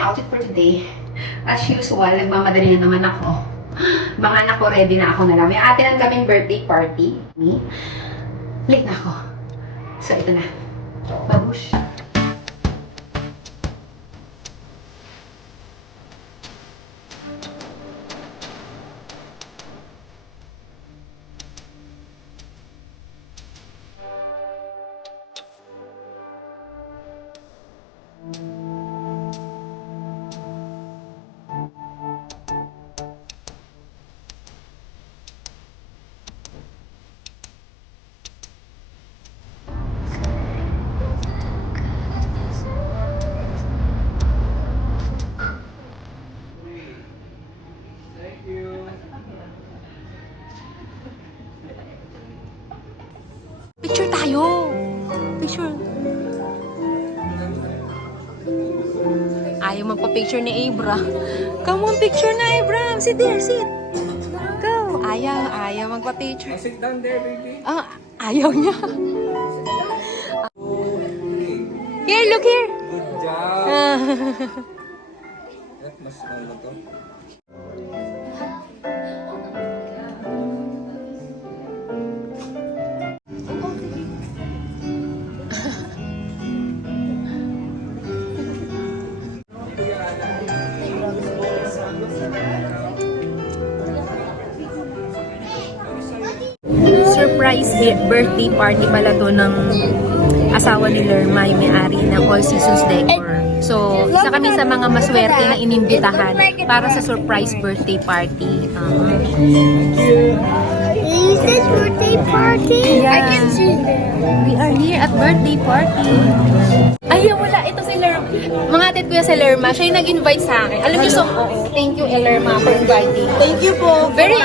my outfit for today. As usual, nagmamadali na naman ako. Mga anak ko, ready na ako na lang. May atinan kaming birthday party. Me. Late na ako. So, ito na. Babush. Picture tayo. Picture. Ayaw magpa-picture ni Abra. Come on, picture na, Abram. Sit there, sit. Go. Ayaw magpa-picture. Sit down there, baby. Ayaw niya. Here, look here. Good job. Mas ano to? Surprise birthday party pala to ng asawa ni Lerma, yung may-ari ng All Seasons Decor. So, isa kami sa mga maswerte na inimbitahan para sa surprise birthday party. Is this birthday party? Yeah. I can see that. We are here at birthday party. Ay, wala. Ito si Lerma. Mga atit ko yan si Lerma. Siya yung nag-invite sa akin. Alam niyo, thank you, Lerma, for inviting. Thank you po. Very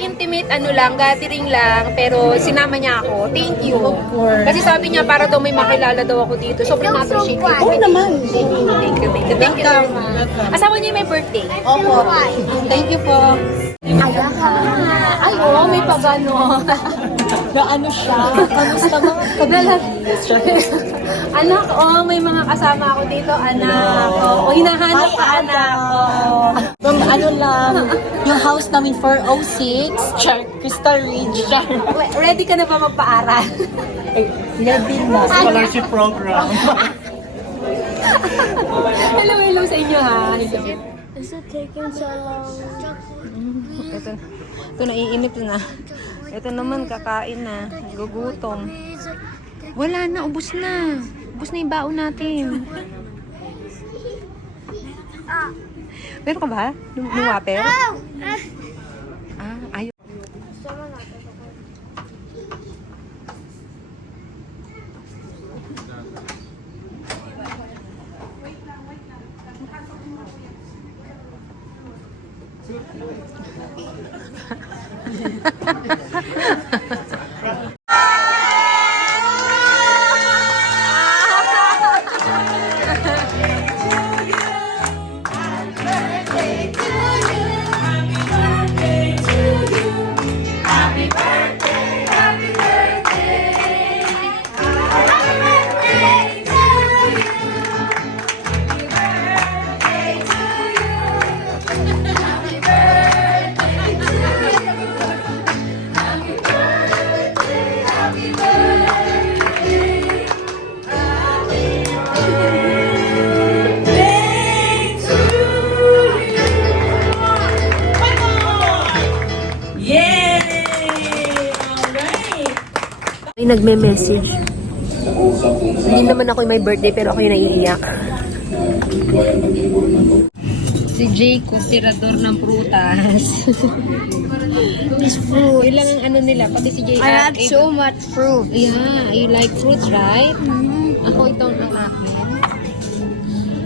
intimate, gathering lang. Pero sinama niya ako. Thank you. Of course. Kasi sabi niya, para daw may makilala daw ako dito. Sobrang appreciate ko. Oo naman. Thank you, Lerma. Asawa niya may birthday. Opo. Thank you po. Ay, oo, may pagano. Gaano siya? Kamusta mga Anak, may mga kasama ako dito, anak. Hinahanap ka, anak. From ano lang, yung house namin 406, Crystal Ridge. Ready ka na ba magpaaral? Ready na. Scholarship program. Hello sa inyo, ha. Hello. Is it taking so long? Ito naiinip na. Ito naman, kakain na. Gugutom. Wala na, ubos na. Ubos na yung baon natin. Meron ka ba? Lumaper? Ayaw. Ay, nagme-message. Hindi naman ako yung may birthday, pero ako yung naiiyak. Si Jacob, tirador ng prutas. Ilang ang ano nila, pati si Jacob. I had so much fruit. Yeah, you like fruits, right? Ako itong ang akin.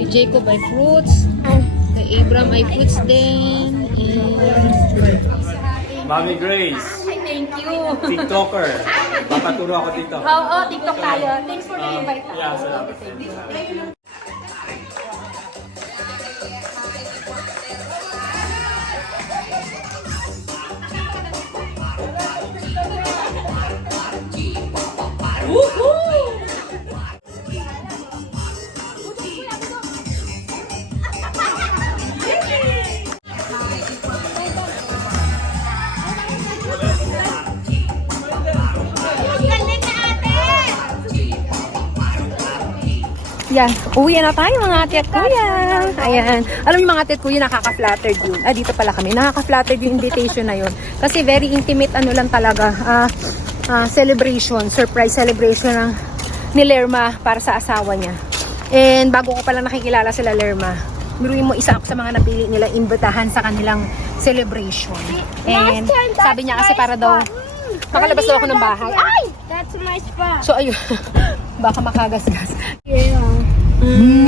Si Jacob ay fruits. Kay Abram ay fruits din. Mami Grace, Ay, thank you. TikToker. Papaturo ako dito. Oo, TikTok tayo. Thanks for the invite. Yeah, salamat. Ayan, uwi na tayo mga ate at kuya. Ayan. Alam niyo mga ate at kuya, nakaka-flattered yun. Dito pala kami. Nakaka-flattered yung invitation na yun. Kasi very intimate ano lang talaga. Celebration, surprise celebration ni Lerma para sa asawa niya. And bago ko pala nakikilala sila Lerma, biruin mo, isa ako sa mga napili nila imbitahan sa kanilang celebration. And sabi niya kasi para daw makalabas daw ako ng bahay. Ay! That's my spot. So ayun, baka makagasgas. Yeah.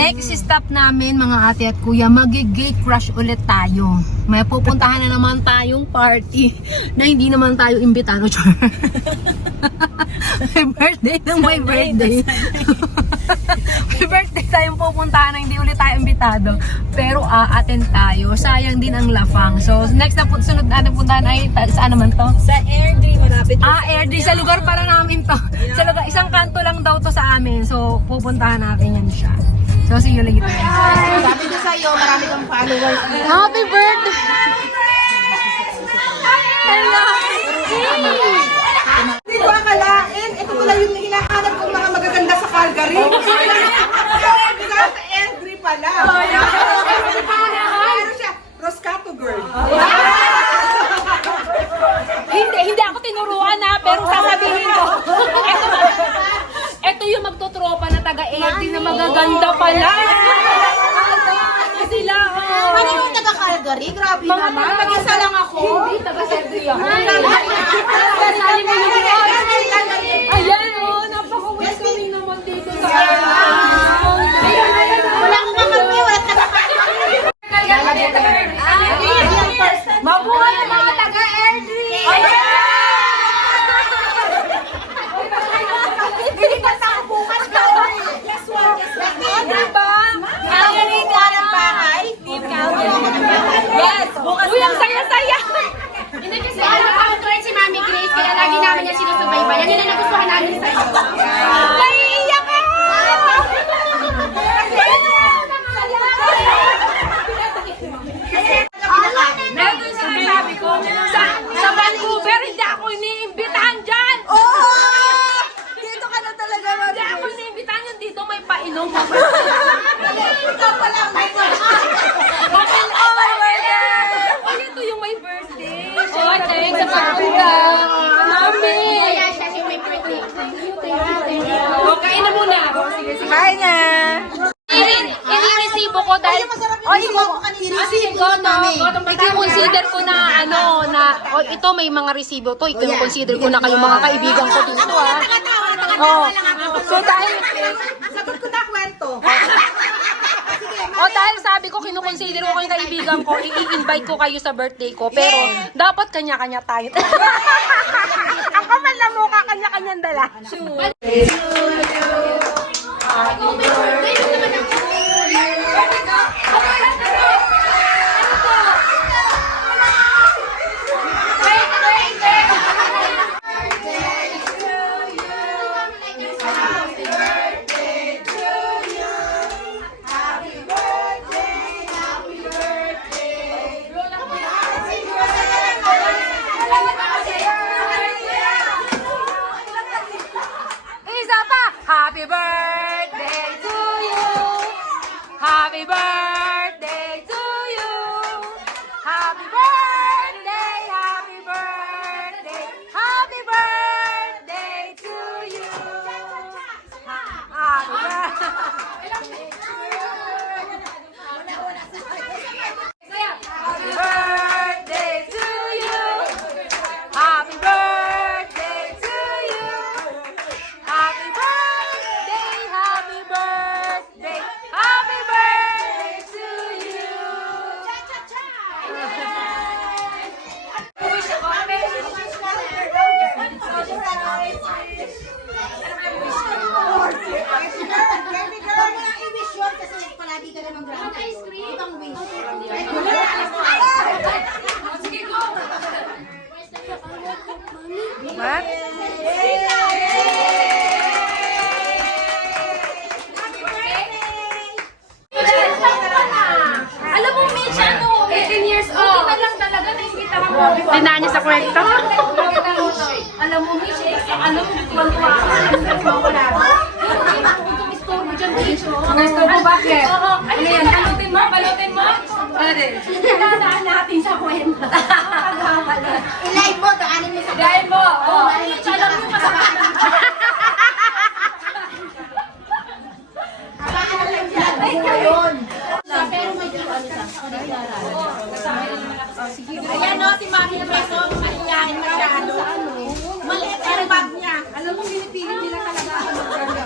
Next stop namin mga ate at kuya, magi-gate crush ulit tayo. May pupuntahan na naman tayong party na hindi naman tayo imbitado. May birthday ng may birthday. May birthday tayong pupuntahan na hindi ulit tayo imbitado. Pero a-attend tayo. Sayang din ang lafang. So next na sunod natin puntahan ay saan naman to? Sa Airdrie, malapit. Airdrie. Sa lugar pala namin to. Sa lugar, isang kanto lang daw to sa amin. So pupuntahan natin yan siya. So see you later. Sabi ko sa'yo, marami kang followers. Happy birthday! Hello! Hindi ko akalain. Ito pala yung hinahanap kong mga magaganda sa Calgary. Sa Airdrie pala. Ano siya? Roscato girl. Hindi ako tinuruan na, pero sasabihin ko. Ito yung magtotropa na taga-Airdrie na magaganda pala. Sila, Ano yung taga-Calgary? Grabe naman. Mag-isa lang ako. Hindi, taga-Airdrie ako. Kasali mo yung ayan, napaka-welcoming naman dito sa Wala akong kakampi, wala taga-Calgary. Mabuhay ang mga taga-Airdrie! Hindi ba tayo bukas ka? Yes, one. Diba? Calgary ka ng bahay? Yes, bukas Uy, ang saya-saya! Hindi kasi ano si Mami Grace, kaya lagi namin niya sinusubaybayan. Yan ang nagustuhan namin sa'yo. Naiiyak ka! Nandun sinasabi ko, sa Vancouver, hindi ako iniimbitahan dyan! Dito ka na talaga. Hindi ako iniimbitahan yun dito, may painom. Ikaw pala may Oh my birthday! Ay, ito yung my birthday. Oh, thanks sa pagpunta. Mami! Kaya siya yung may birthday. O, kain na muna. Hi na. Ini-resibo ko dahil... I-consider ko na ito may mga resibo to. I-consider ko na kayong mga kaibigan ko dito So dahil... Sagot ko na kwento. dahil sabi ko, kinukonsider ko kayong kaibigan ko, i-invite ko kayo sa birthday ko. Pero, dapat kanya-kanya tayo. Ang kapal na mukha, kanya-kanyang dala. Isa pa! Happy birthday to you! Happy birthday to you! Happy birthday! Happy birthday! Happy birthday to you! Happy birthday to you! Happy birthday to you! Happy birthday, happy birthday, happy birthday to you. Alam mo, Mitch, 18 years old. Kita lang talaga, nakikita ka mo. Tinaan niya sa kwento. Alam mo, Mitch, alam mo, tuwan-tuwa ako. Wala ko. dyan, Tisho. Gusto mo bakit? Oo. Ano yan? Balutin mo? Balutin mo? Ano? Dadaan natin sa kwenta. I-live mo, daanin mo sa Dahil mo. Oo. Alam mo masama. Ayan o, si Mami Preso, mahihayin masyado. Maliit ang bag niya. Alam mo, pinipilit nila talaga ako magkanda.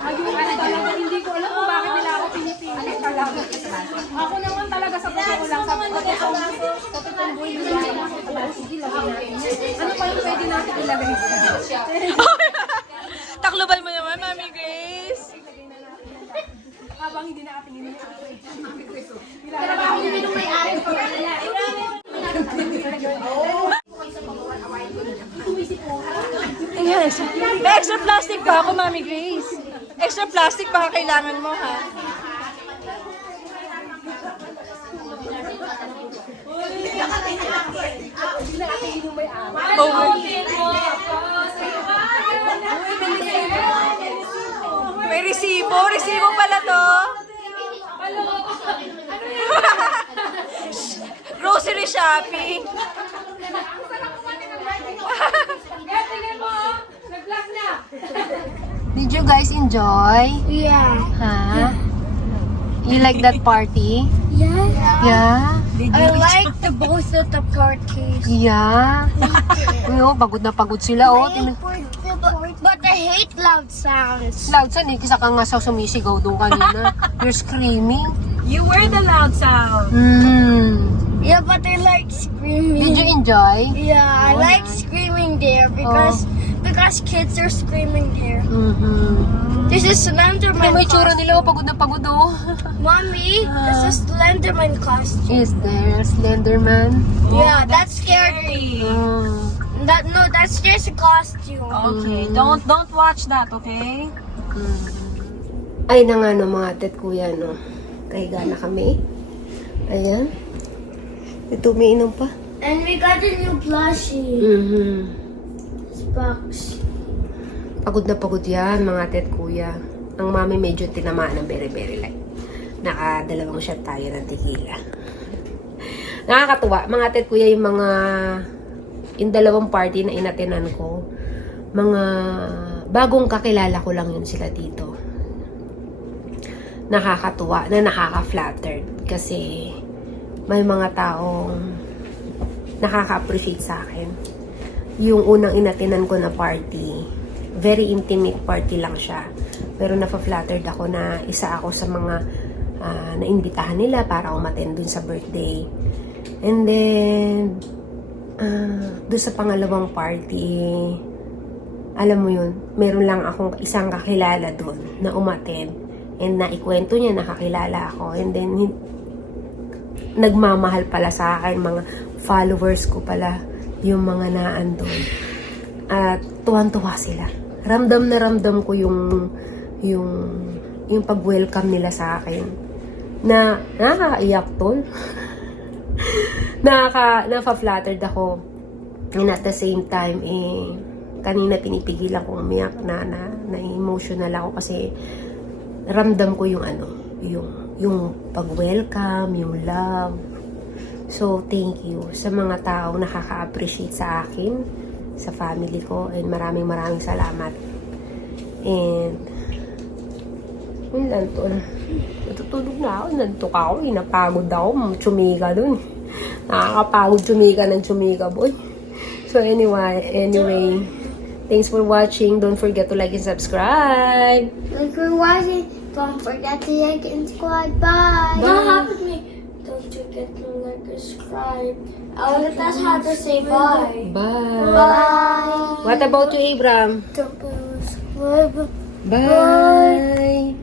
Ayun, talaga, hindi ko alam kung bakit nila ako pinipilit talaga. Ako naman talaga sa totoo lang, sa totoong buhay, hindi ako talaga. Sige, lagay natin. Ano pa yung pwede natin ilagay? Takloban mo naman, Mami Grace. Habang hindi na ating ini. Trabaho niya nung may-ari ko. Yes. May extra plastic pa ako, Mami Grace. Extra plastic pa kailangan mo, ha? May resibo. Resibo pala to. Grocery shopping. Did you guys enjoy? Yeah. Huh? You like that party? Yeah. Yeah? I like the both of the parties. Yeah? Yo, pagod na pagod sila, oh. But I hate loud sounds. Loud sa kasi ka nga sa sumisigaw doon kanina. You're screaming. You were the loud sound. Yeah, but I like screaming. Did you enjoy? Yeah, I like screaming there because kids are screaming there. This is Ano Slenderman may tsura costume. nila, oh, pagod na pagod, oh. Mommy, this is Slenderman costume. Is there Slenderman? Yeah, that scared me. Oh. That's just a costume. Okay, don't watch that, okay? Ay na nga no, mga tet kuya, no. Kahiga na kami. Ayan. Ito, may inom pa. And we got a new plushie. This box. Pagod na pagod yan, mga tet kuya. Ang mami medyo tinamaan ng very light. Nakadalawang shot tayo ng tequila. Nakakatuwa, mga tet kuya, yung dalawang party na inatenan ko, mga bagong kakilala ko lang yun sila dito. Nakakatuwa, na nakaka-flattered kasi may mga taong nakaka-appreciate sa akin. Yung unang inatenan ko na party, very intimate party lang siya. Pero nafa-flattered ako na isa ako sa mga naimbitahan nila para umattend dun sa birthday. And then, doon sa pangalawang party, alam mo yun, meron lang akong isang kakilala doon na umattend. And naikwento niya, nakakilala ako. And then, nagmamahal pala sa akin, mga followers ko pala, yung mga naandun. At tuwan-tuwa sila. Ramdam na ramdam ko yung pag-welcome nila sa akin. Na nakakaiyak tol. Nafa-flattered ako. And at the same time, kanina pinipigilan ko umiyak na emotional ako kasi ramdam ko yung pag-welcome, yung love. So, thank you sa mga tao nakaka-appreciate sa akin, sa family ko, and maraming salamat. And, yun lang to. Natutulog na ako, nantok ako, napagod ako, tsumika dun. Nakakapagod tsumika boy. So, anyway, thanks for watching. Don't forget to like and subscribe. Thanks for watching. Don't forget to like and subscribe. Bye. Bye. Don't forget to like and subscribe. That's how to say bye. Bye. Bye. What about you, Abram? Don't forget to subscribe. Bye.